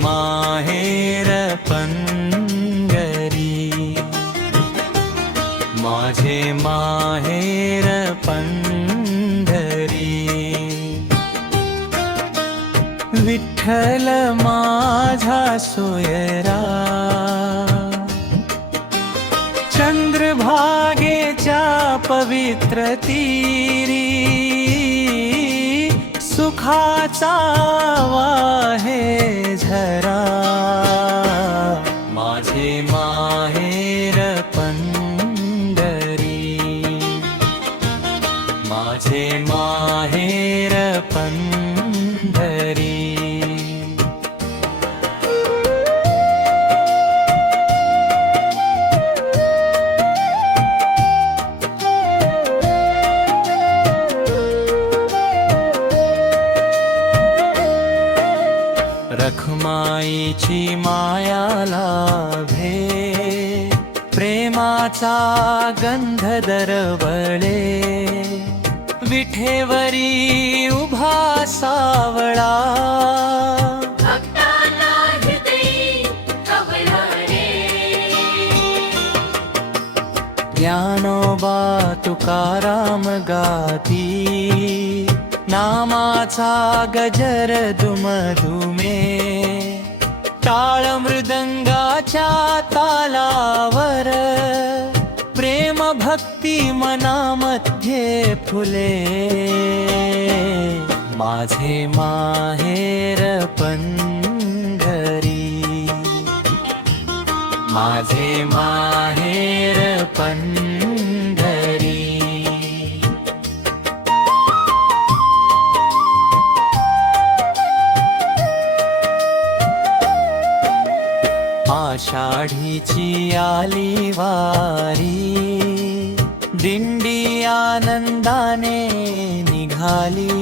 माहेर पंढरी, माझे माहेर पंढरी. विठ्ठल माझा सोयरा, चंद्रभागेच्या पवित्र तीरी, सुखाचा वाहे झरा. माझे माहेर पंढरी, माझे माहेर पंढरी. रखमाईची माया लाभे, प्रेमाचा गंध दरवळे. विठेवरी उभा सावळा, भक्तांना हृदयी कवळारे. ज्ञानोबा तुकाराम गाती, नामाचा गजर दुमदुमे. टाळ मृदंगाच्या तालावर, प्रेम भक्ती मनामध्ये फुले. माझे माहेर पंढरी, माझे माहेर पंढरी. आषाढीची आली वारी, दिंडी आनंदाने निघाली.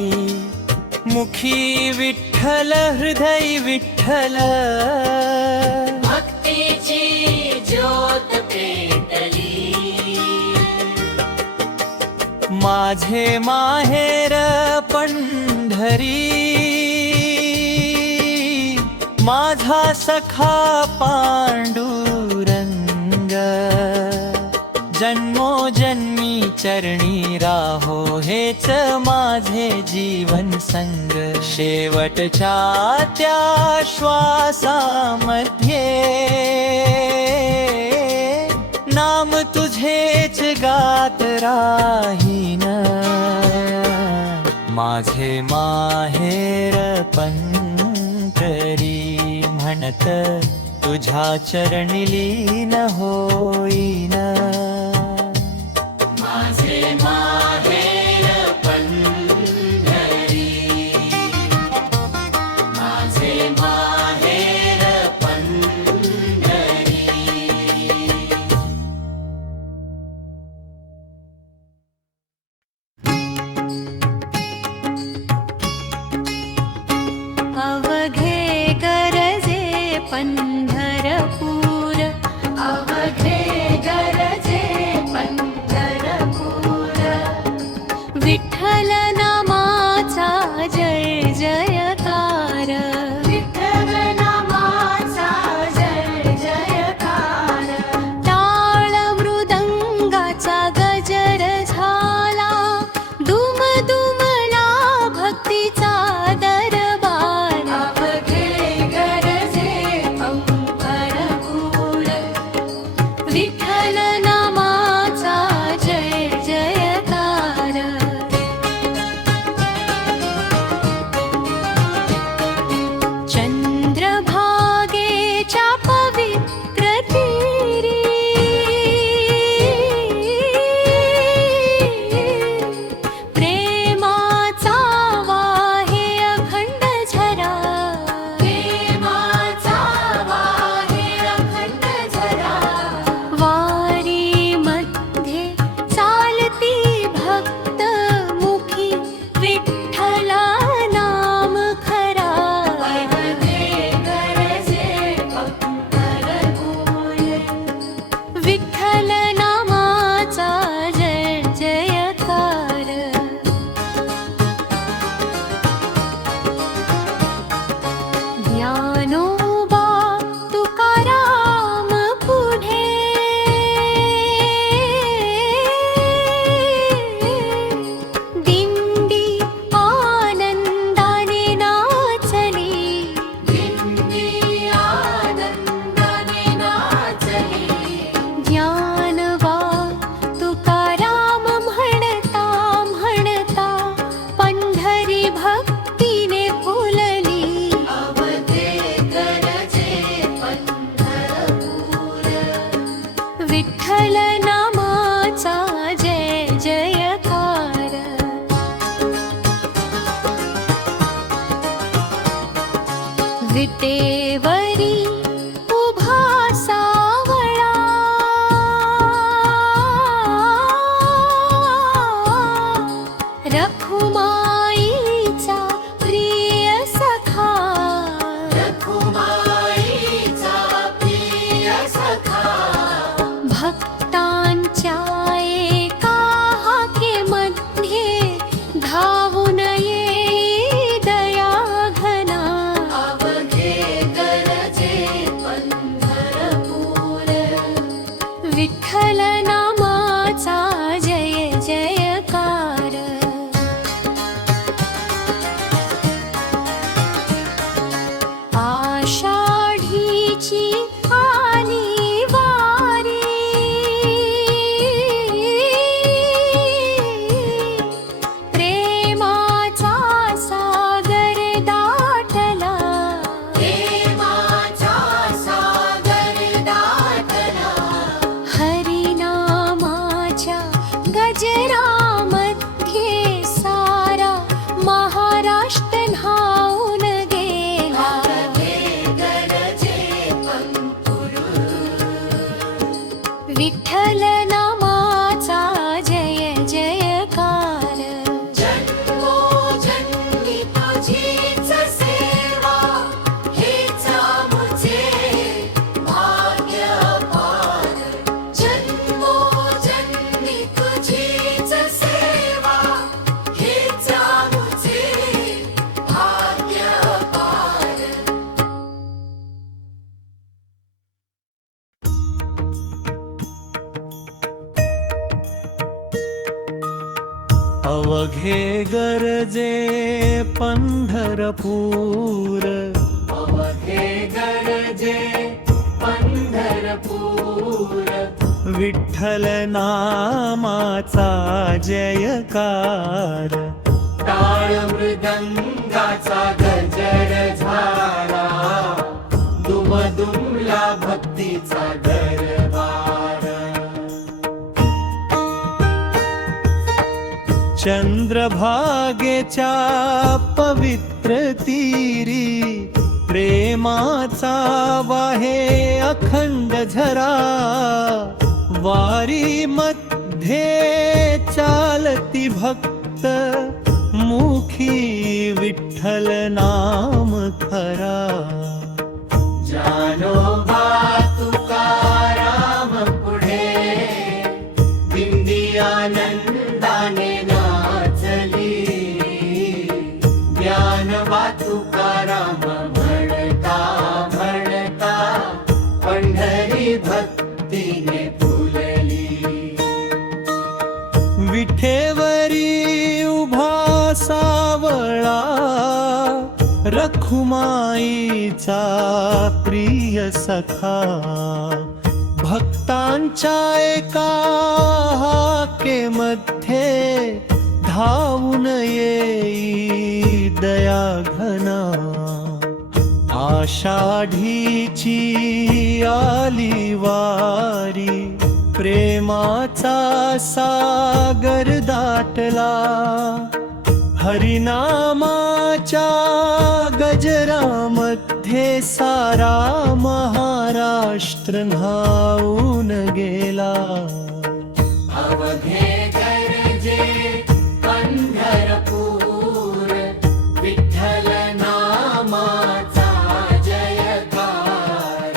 मुखी विठ्ठल हृदय विठ्ठल, भक्तीची ज्योत पेटली. माझे माहेर पंढरी, माझा सखा पांडुरंग. जन्मोजन्मी चरणी राहो, हेच माझे जीवन संग. शेवटच्या त्या श्वासामध्ये नाम तुझेच गात राहीन. माझे माहेर पंढरी, म्हणत तुझ्या चरणी लीन होईन. माझे माहेर पंढरी, माझे माहेर पंढरी. अवघे गरजे पंढरपूर, अवघे गरजे पंढरपूर. विठ्ठल नामाचा जय जयकार. विठ्ठल नामाचा जय जयकार. टाळ मृदंगाचा गजर झाला, दुम दुमला भक्तीचा दरबार. अवघे गरजे पंढरपूर. विटेवरी उभा सावळा, रखुमाईचा प्रिय सखा, रखुमाईचा प्रिय सखा, भक्तांच्या एका हाकेमध्ये धावून येई दया घना, अवघे गरजे पंढरपूर, विठ्ठल नामाचा जय जयकार. आषाढीची आली वारी, प्रेमाचा सागर दाटला, प्रेमाचा सागर दाटला, हरिनामाच्या गजरामध्ये सारा महाराष्ट्र न्हाऊन गेला. अवघे गरजे पंढरपूर, विठ्ठल नामाचा जय जयकार. जन्मोजन्मी तुझीच सेवा, हेच आमचे भाग्य अपार. जन्मोजन्मी तुझीच सेवा, हेच आमचे भाग्य अपार. अवघे गरजे पंढरपूर, अवघे गरजे पंढरपूर, विठ्ठल नामाचा जयकार. टाळ मृदंगाचा गजर झाला, दुमदुमला भक्तीचा दरबार. चंद्रभागेच्या पवित्र तीरी, प्रेमाचा वाहे अखंड झरा. वारी मध्ये चालती भक्त, मुखी विठ्ठल नाम खरा. जानोबा तुकाराम पुढे, दिंडी आनंदाने नाचली. ज्ञानोबा तुकाराम म्हणता म्हणता, पंढरी भक्तीने फुलली. विठेवरी उभा सावळा, रखुमाईचा प्रिय सखा. भक्तांच्या एका हाकेमध्ये धावून येई दया घना. आषाढीची आली वारी, प्रेमाचा सागर दाटला. हरिनामाच्या गजरामध्ये सारा महाराष्ट्र न्हाऊन गेला. अवघे गरजे पंढरपूर, विठ्ठल नामाचा जयकार.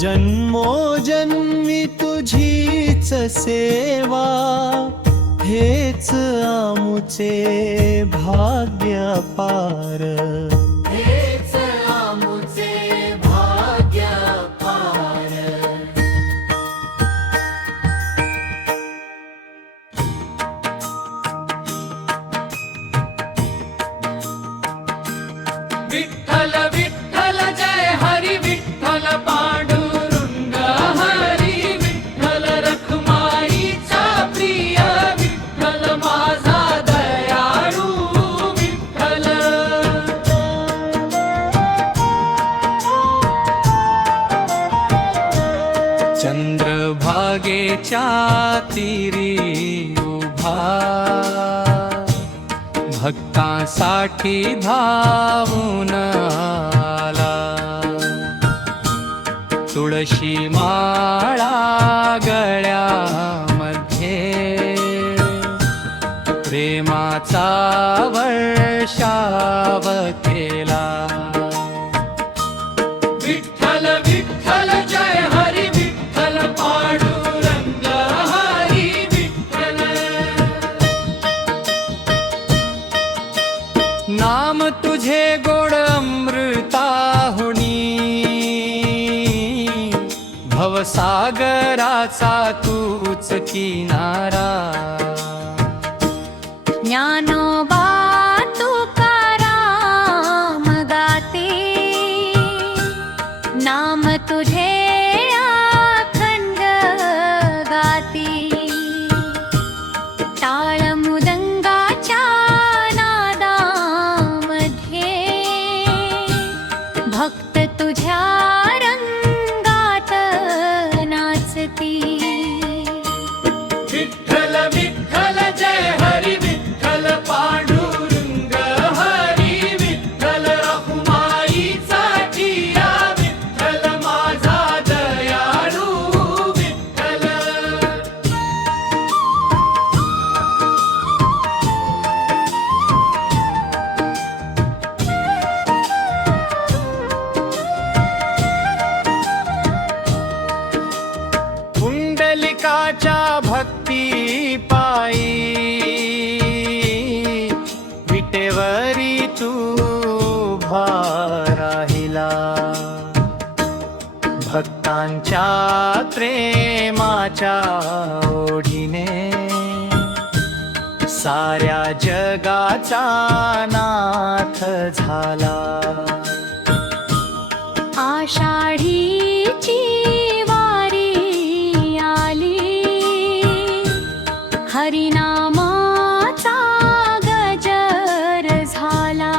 जन्मोजन्मी तुझीच सेवा, हेच आमुचे भाग्य अपार. हेच आमुचे भाग्य अपार. विठ्ठल विठ्ठल जय हरी विठ्ठल पांडुरंग हरी. विठ्ठल रखुमाईचा प्रिय, विठ्ठल माझा दयाळू. विठ्ठल चंद्रभागेच्या तीरी उभा, भक्तांसाठी धावून आला. तुळशी माळा गळ्यामध्ये प्रेमाचा वर्षाव केला. विठ्ठल विठ्ठल जय हरी विठ्ठल पांडुरंग हरी विठ्ठल. नाम तुझे गोड अमृताहुनी भवसागराचा तूच किनारा. ज्ञानोबा तुकाराम गाते नाम तुझे अखंड गाते. टाळ मृदंगाच्या नादामध्ये भक्त तुझ्या रंगात नाचती. विठ्ठल विठ्ठल जय हरी विठ्ठल पांडुरंग हरी विठ्ठल. रखुमाईचा ठिया विठ्ठल माझा दयाळू विठ्ठल. पुंडलिकाच्या भक्ती पायी विटेवरी तू उभा राहिला. भक्तांच्या प्रेमाच्या ओढीने साऱ्या जगाचा नाथ झाला. आषाढीची वारी आली हरिनामाचा गजर झाला.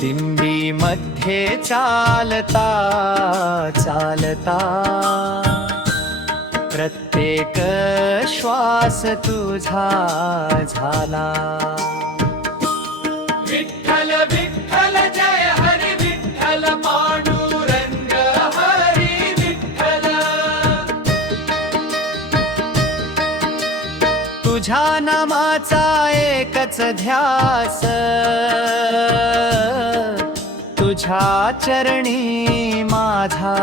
दिंडीमध्ये चालता चालता प्रत्येक श्वास तुझा झाला. विठ्ठल विठ्ठल जय हरी विठ्ठल पांडुरंग हरी विठ्ठल. तुझ्या नामाचा एकच ध्यास तुझ्या चरणी माझा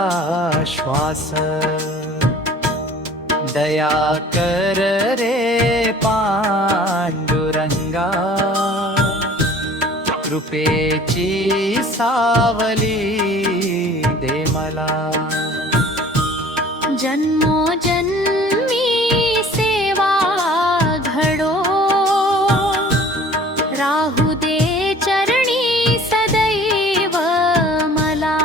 श्वास. दया कर रे पांडुरंगा कृपेची सावली दे मला. जन्मोजन्मी सेवा घडो राहू दे चरणी सदैव मला.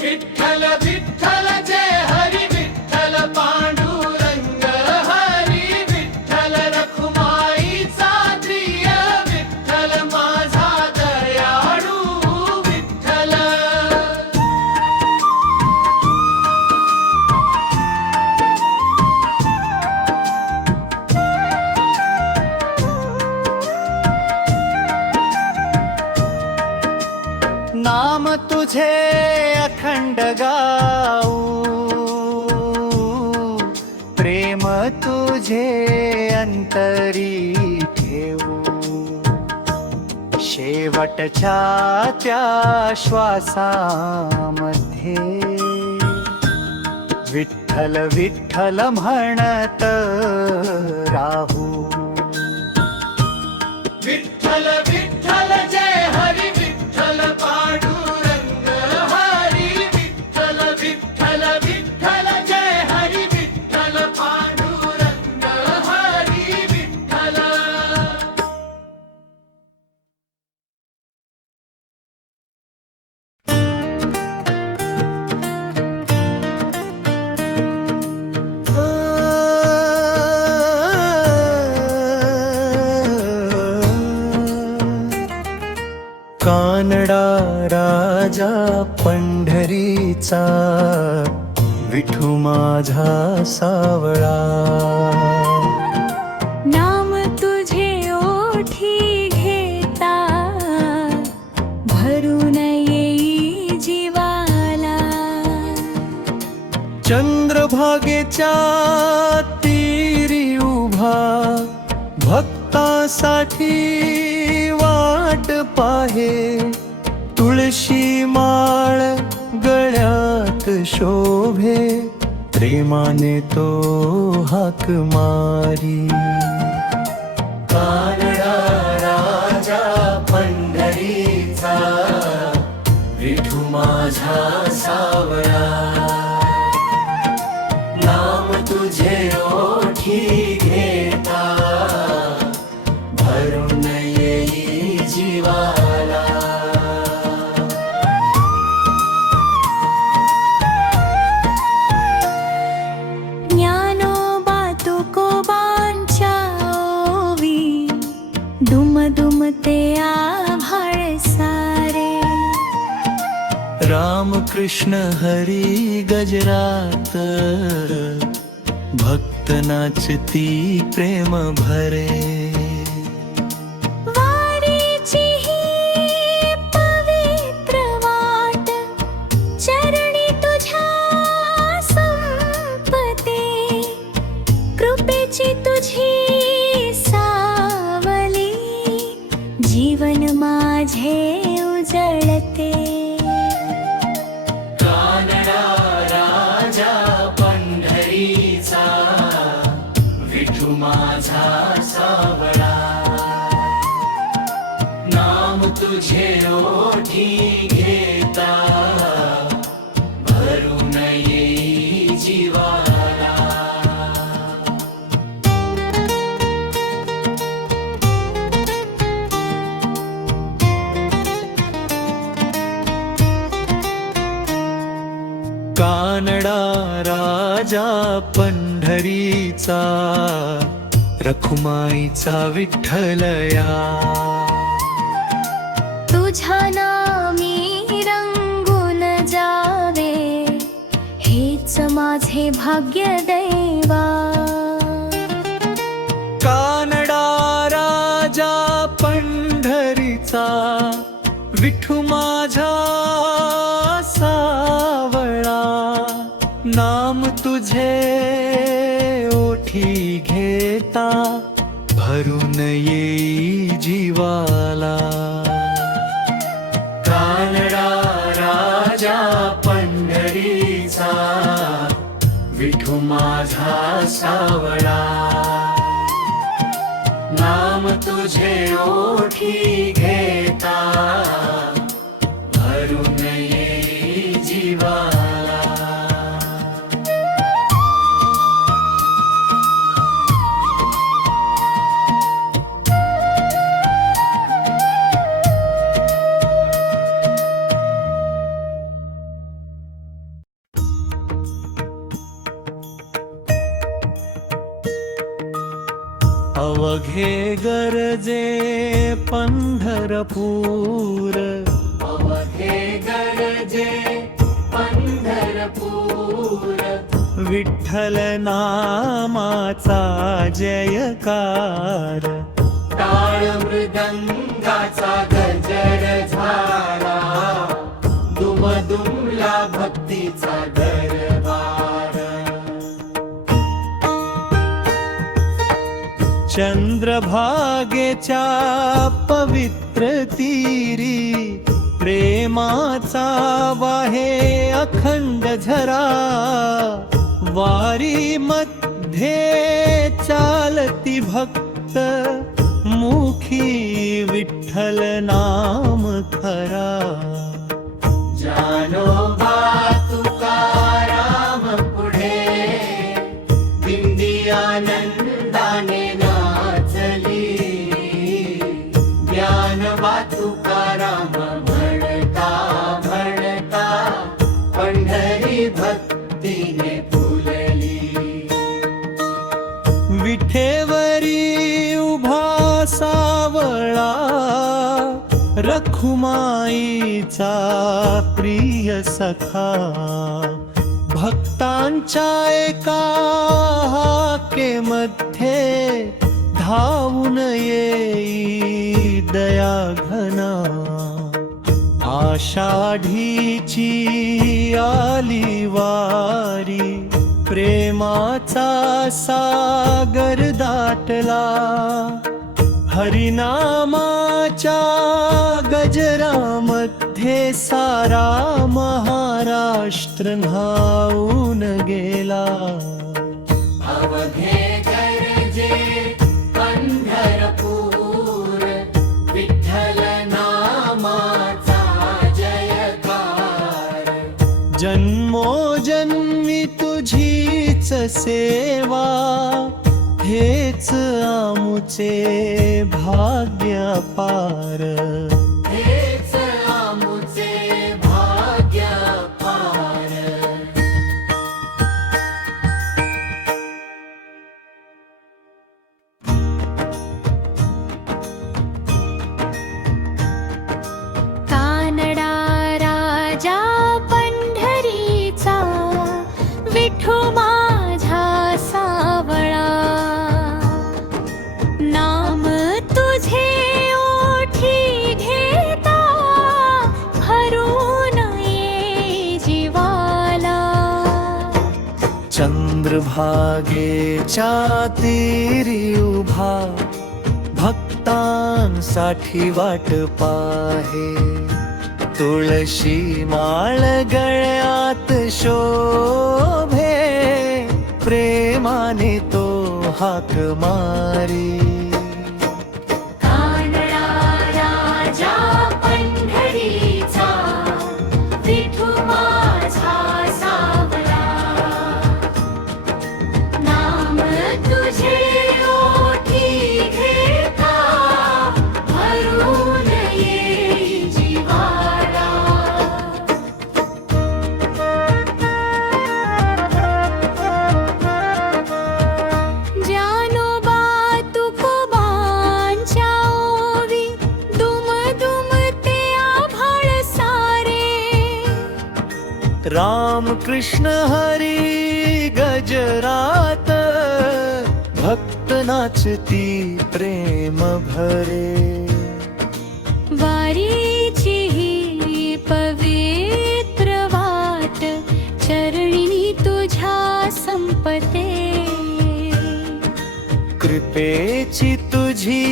विठ्ठल विठ्ठल जय हरी विठ्ठल पांडुरंग हरी विठ्ठल. रखुमाईचा प्रिय विठ्ठल माझा दयाळू विठ्ठल. नाम तुझे अखंड गाऊ प्रेम तुझे अंतरी ठेवू. शेवटच्या त्या श्वासामध्ये विठ्ठल विठ्ठल म्हणत राहू. विठ्ठल विठ्ठल जय हरी विठ्ठल पांडुरंग हरी विठ्ठल. विठ्ठल विठ्ठल जय हरी विठ्ठल पांडुरंग हरी विठ्ठल. कानडा राजा पंढरीचा विठू माझा सावळा. नाम तुझे ओठी घेता भरून येई जीवा. चंद्रभागेच्या तीरी उभा भक्तासाठी वाट पाहे. तुळशी माळ गळ्यात शोभे, प्रेमाने तो हाक मारी. कानडा राजा पंढरीचा, विठू माझा सावळा. नाम तुझे ओठी घेता, भरून येई जीवाला. ज्ञानोबा तुकोबांच्या ओवी, दुम दुमते आभाळ सारे. रामकृष्ण हरी गजरात, भक्त नाचती प्रेम भरे. वारीची ही पवित्र वाट, चरणी तुझ्या संपते. कृपेची तुझी सावली, जीवन माझे उजळते. कानडा राजा पंढरीचा, विठू माझा सावळा. नाम तुझे ओठी घेता, भरून येई जीवाला. कानडा राजा पंढरीचा, रखुमाईचा विठ्ठलया. तुझ्या नामी रंगून जावे, हेच माझे भाग्य दैवा. कानडा राजा पंढरीचा, विठू माझा सावळा. नाम तुझे ओठी घेता, भरून येई जीवाला. कानडा राजा पंढरीचा, विठू माझा सावळा. नाम तुझे ओठी घेता, भरून येई जीवाला. अवघे गरजे पंढरपूर, अवघे गरजे पंढरपूर. विठ्ठल नामाचा जयकार. टाळ मृदंगाचा गजर झाला, दुम दुमला भक्तीचा दरबार. चंद्रभागेच्या पवित्र तीरी, प्रेमाचा वाहे अखंड झरा. वारी मध्ये चालती भक्त, मुखी विठ्ठल नाम खरा. जानोबा तुकाराम पुढे, दिंडी आनंदाने नाचली. ज्ञानोबा तुकाराम म्हणता म्हणता, पंढरी भक्तीने फुलली. विठेवरी उभा सावळा, रखुमाईचा प्रिय सखा. भक्तांच्या एका हाकेमध्ये, धावून येई दया घना. आषाढीची आली वारी, प्रेमाचा सागर दाटला, हरिनामाच्या गजरामध्ये सारा महाराष्ट्र न्हाऊन गेला. अवघे गरजे पंढरपूर, विठ्ठल नामाचा जयकार. जन्मोजन्मी तुझीच सेवा, हेच आमुचे भाग्य पार. हेच आमुचे भाग्य पार. कानडा राजा पंढरीचा, विठू माझा सावळा. नाम तुझे ओठी घेता, भरून ये जीवाला. चंद्रभागेच्या तीरी उभा, भक्तांसाठी वाट पाहे. तुळशी माळ गळ्यात शोभे, प्रेमाने तो हाक मारी. कानडा राजा पंढरीचा, विठू माझा सावळा. नाम तुझे ओठी घेता, भरून ये जीवाला. जानोबा तुकोबांच्या ओवी, दुम दुम ते आभाळ सारे. राम कृष्ण हरी गजरात, भक्त नाचती प्रेम भरे. वारीची ही पवित्र वाट, चरणी तुझ्या संपते. कृपेची तुझी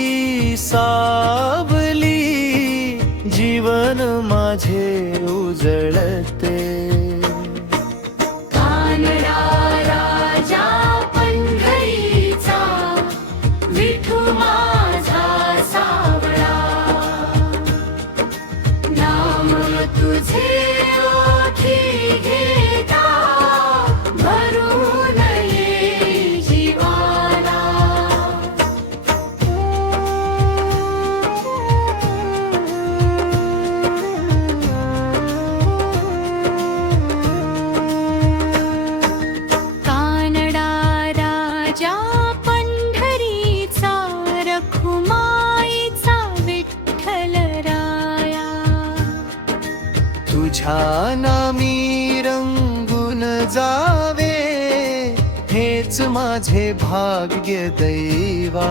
सावली, जीवन माझे उजळते. कानडा राजा पंढरीचा, विठू माझा सावळा. नाम तुझे ओठी घेता, भरून ये जीवाला. कानडा राजा पंढरीचा, रखुमाईचा विठ्ठल राया. तुझ्या नामी रंगून जावे, हेच माझे भाग्य दैवा.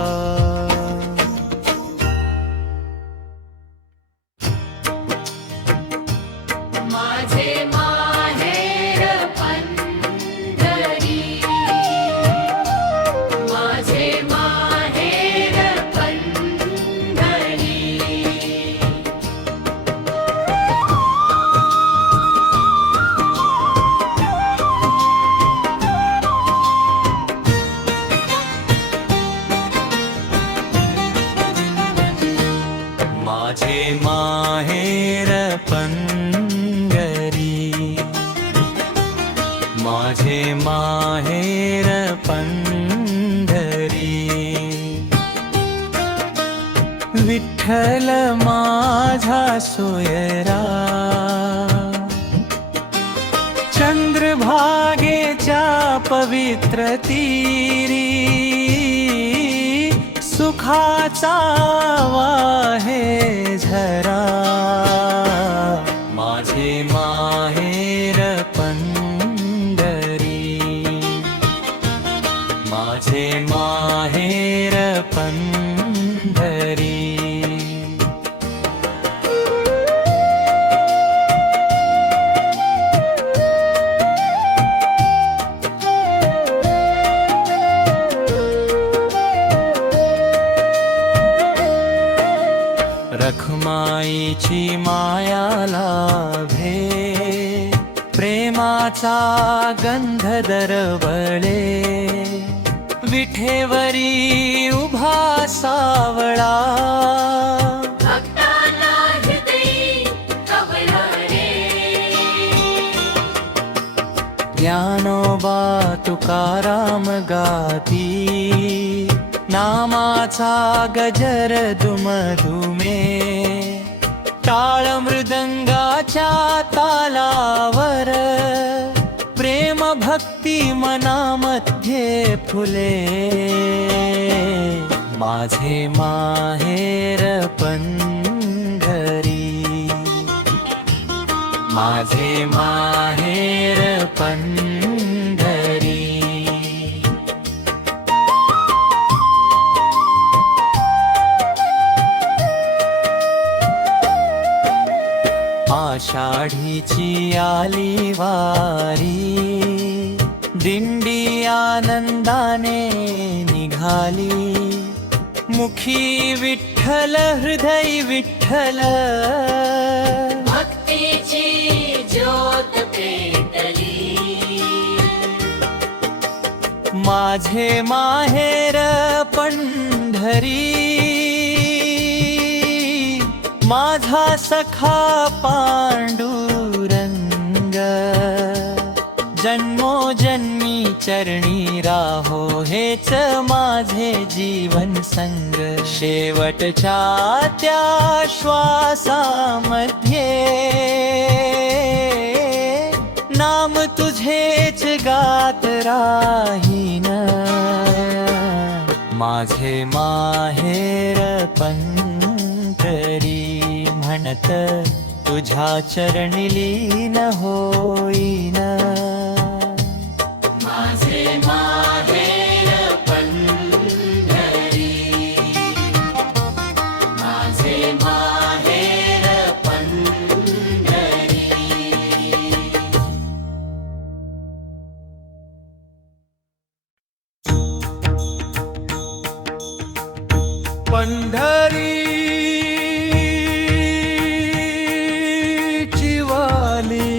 माझे माहेर पंढरी, माझे माहेर पंढरी. माझे माहेर पंढरी, माझे माहेर पंढरी. विठ्ठल माझा सोयरा, चंद्रभागेच्या पवित्र तीरी, सुखाचा वाहे झरा. माझे माहेर पंढरी, माझे माहेर पंढरी. लाभे प्रेमाचा गंध दरवळे विठेवरी उभा सावळा भक्तांना हृदयी कवळले ज्ञानोबा तुकाराम गाती नामाचा गजर दुमदुमे टाळ मृदंगाच्या तालावर प्रेम भक्ती मनामध्ये फुले माझे माहेर पंढरी माझे माहेर पंढरी आषाढीची आली वारी दिंडी आनंदाने निघाली मुखी विठ्ठल हृदय विठ्ठल भक्तीची ज्योत पेटली माझे माहेर पंढरी माझा सखा पांडुरंग जन्मोजन्मी चरणी राहो हेच माझे जीवन संग शेवटच्या त्या श्वासामध्ये नाम तुझेच गात राहीन माझे माहेर पंढरी म्हणत तुझ्या चरणी लीन होईन माझे माहेर पंढरी माझे माहेर पंढरी पंढरीची वाली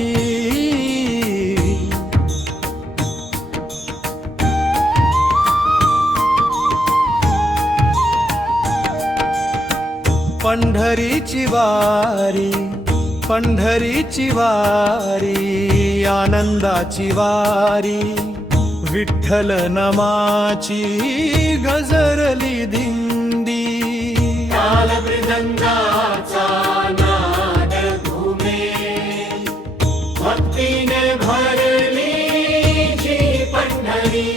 पंढरीची वारी पंढरीची वारी आनंदाची वारी विठ्ठल नमाची गजरली दिंडी ताल मृदंगाचा नाद घुमे भक्तीने भरली जी पंढरी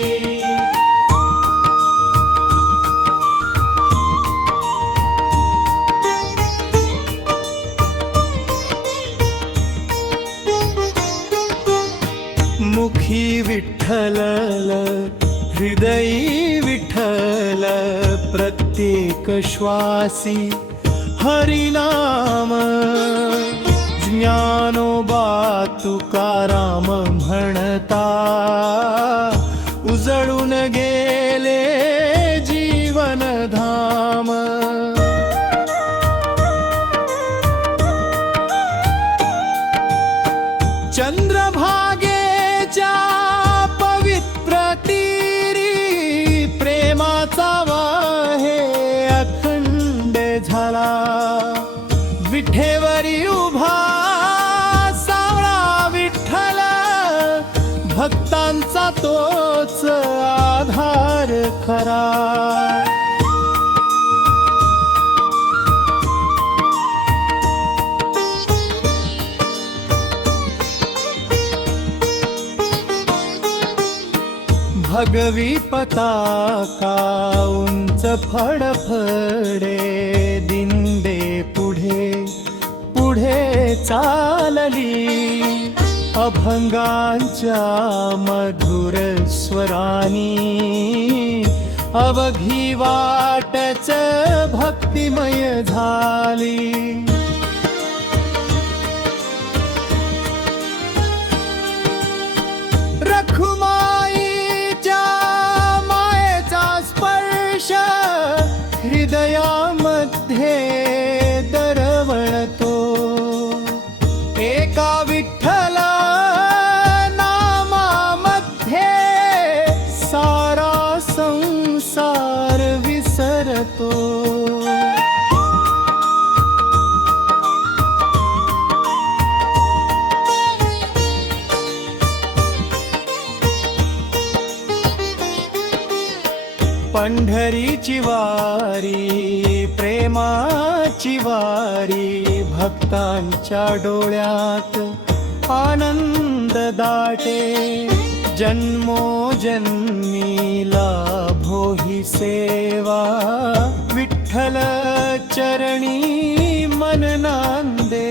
मुखी विठ्ठल हृदयी विठ्ठल प्रत्येक श्वासी हरिनाम ज्ञानोबा तुकाराम म्हणता उजळून गेले जीवनधाम चंद्रभागेच्या पवित्र तीरी प्रेमाचा वाहे अखंड झाला विठेवरी उभा सावळा विठ्ठल भक्तांचा तोच आधार खरा भगवी पताका उंच फडफडे दिंडे पुढे पुढे चालली अभंगांच्या मधुर स्वरानी अवघी वाटच भक्तिमय झाली रखुमाईच्या मायेचा स्पर्श हृदयामध्ये दरवळतो विठ्ठल नामामध्ये सारा संसार विसरतो. पंढरीची वारी प्रेमाची वारी भक्तांच्या डोळ्यात आनंद दाटे. जन्मोजन्मी लाभो ही सेवा विठ्ठल चरणी मन नांदे.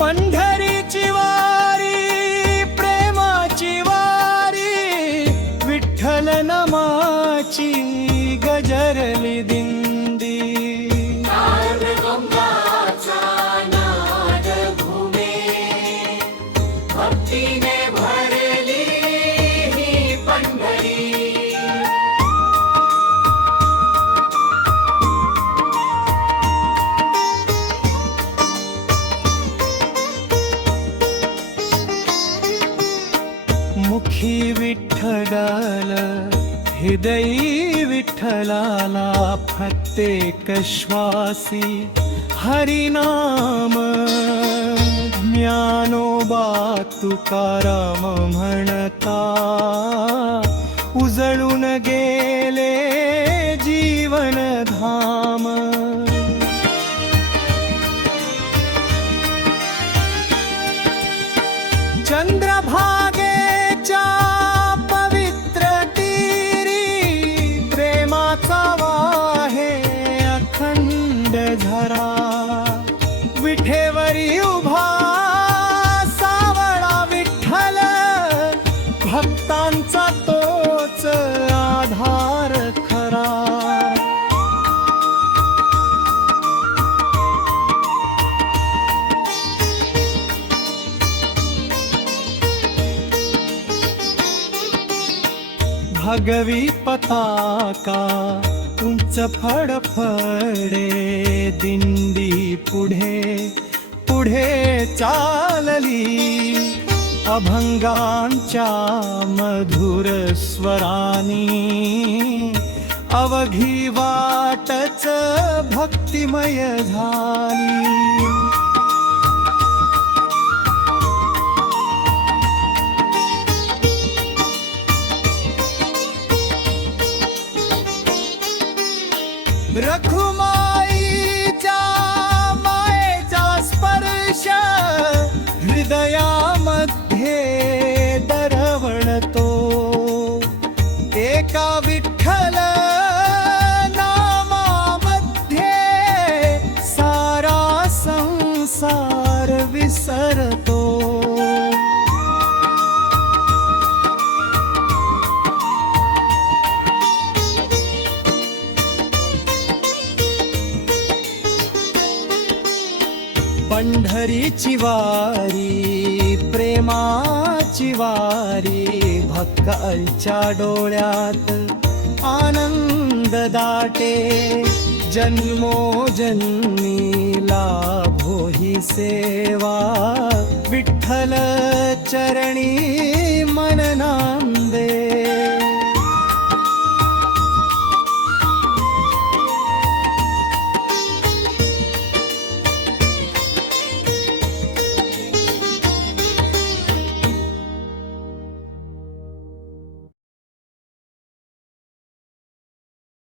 पंढरीची वारी प्रेमाची वारी विठ्ठल नामाची गजरली दिंडी. गंगाचा नाद घुमे भक्तीने भरली ही पंढरी. मुखी विठ्ठल हृदयी विठ्ठलाला प्रत्येक श्वासी हरिनाम. ज्ञानोबा तुकाराम म्हणता उजळून गेले जीवन धाम. चंद्रभागेच्या पवित्र तीरी प्रेमाचा वाहे अखंड झरा. विठेवरी उभा सावळा विठ्ठल भक्तांचा तोच आधार खरा. भगवी पताका उंच फडफडे दिंडी पुढे पुढे चालली. अभंगांच्या मधुर स्वरानी अवघी वाटच भक्तिमय झाली. रखुमाईच्या मायेचा स्पर्श हृदयामध्ये दरवळतो. एका विठ्ठल नामामध्ये सारा संसार विसरतो. पंढरीची वारी प्रेमाची वारी भक्तांच्या डोळ्यात आनंद दाटे. जन्मोजन्मी लाभो ही सेवा विठ्ठल चरणी मन नांदे.